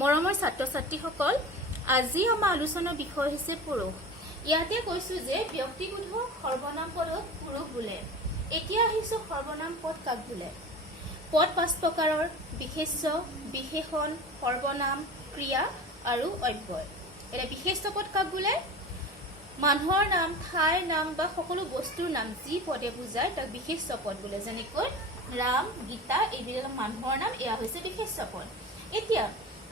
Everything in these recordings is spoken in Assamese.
মৰমৰ ছাত্ৰ ছাত্ৰীসকল, আজি আমাৰ আলোচনাৰ বিষয় হৈছে পুৰুষ। ইয়াতে কৈছো যে ব্যক্তিবোধক সৰ্বনাম পদক পুৰুষ বোলে। এতিয়া আহিছো সৰ্বনাম পদ কাক বোলে। পদ 5 প্ৰকাৰৰ: বিশেষ্য, বিশেষণ, সৰ্বনাম, ক্ৰিয়া আৰু অব্যয়। এটা বিশেষ্য পদ কাক বোলে? মানুহৰ নাম, ঠাইৰ নাম বা সকলো বস্তুৰ নাম যি পদে বুজায় তাক বিশেষ্য পদ বোলে। যেনেকৈ ৰাম, গীতা এইবিলাক মানুহৰ নাম, এয়া হৈছে বিশেষ্য পদ। এতিয়া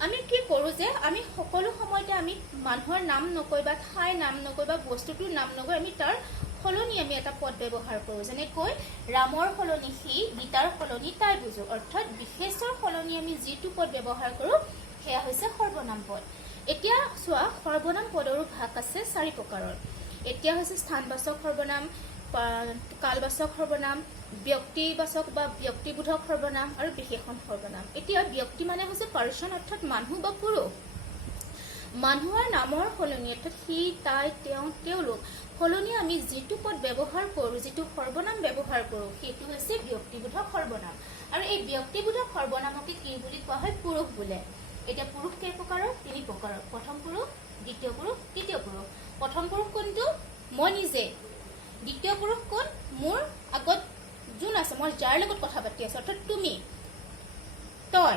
আমি কি কৰো যে আমি সকলো সময়তে আমি মানুহৰ নাম নকৈ বা ঠাইৰ নাম নকৈ বা বস্তুটোৰ নাম নকৈ আমি তাৰ সলনি আমি এটা পদ ব্যৱহাৰ কৰো। যেনেকৈ ৰামৰ সলনি সি, গীতাৰ সলনি তাই বুজো। অৰ্থাৎ বিশেষ্যৰ সলনি আমি যিটো পদ ব্যৱহাৰ কৰো সেয়া হৈছে সৰ্বনাম পদ। এতিয়া চোৱা, সৰ্বনাম পদৰো ভাগ আছে 4 প্ৰকাৰৰ। এতিয়া হৈছে স্থানবাচক সৰ্বনাম, কালবাচক সৰ্বনাম, ব্যক্তিবাচক বা ব্যক্তিবোধক সৰ্বনাম আৰু বিশেষণ সৰ্বনাম। এতিয়া ব্যক্তি মানে হৈছে পাৰ্চন, অৰ্থাৎ মানুহ বা পুৰুষ। মানুহৰ নামৰ সলনি অৰ্থাৎ সি, তাই, তেওঁ, তেওঁলোক সলনি আমি যিটো পদ ব্যৱহাৰ কৰো, যিটো সৰ্বনাম ব্যৱহাৰ কৰো, সেইটো হৈছে ব্যক্তিবোধক সৰ্বনাম। আৰু এই ব্যক্তিবোধক সৰ্বনামকে কি বুলি কোৱা হয়? পুৰুষ বোলে। এতিয়া পুৰুষ কেই প্ৰকাৰৰ? 3 প্ৰকাৰৰ। প্ৰথম পুৰুষ, দ্বিতীয় পুৰুষ, তৃতীয় পুৰুষ। প্ৰথম পুৰুষ কোনটো? মই নিজে। দ্বিতীয় পুৰুষ কোন? মোৰ আগত যোন আছে, মই যাৰ লগত কথা পাতি আছো, অৰ্থাৎ তুমি, তই,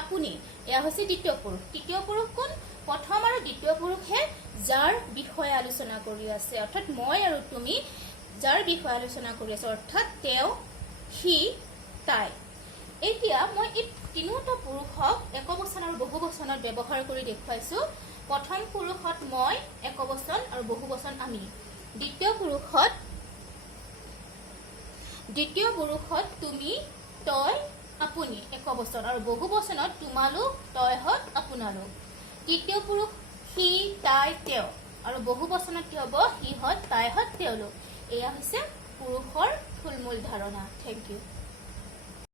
আপুনি, এয়া হৈছে দ্বিতীয় পুৰুষ। তৃতীয় পুৰুষ কোন? প্ৰথম আৰু দ্বিতীয় পুৰুষে যাৰ বিষয়ে আলোচনা কৰি আছে, অৰ্থাৎ মই আৰু তুমি যাৰ বিষয়ে আলোচনা কৰি আছো, অৰ্থাৎ তেওঁ, সি, তাই। এতিয়া মই এই তিনিওটা পুৰুষক একবচন আৰু বহুবচনত ব্যৱহাৰ কৰি দেখুৱাইছো। প্ৰথম পুৰুষত মই একবচন আৰু বহুবচন আমি। দ্বিতীয় পুৰুষত তুমি, তই, আপুনি একবচন আৰু বহুবচনত তোমালোক, তইহঁত, আপোনালোক। তৃতীয় পুৰুষ সি, তাই, তেওঁ আৰু বহুবচনত কি হ'ব? সিহঁত, তাইহঁত, তেওঁলোক। এয়া হৈছে পুৰুষৰ থুলমূল ধাৰণা। Thank U.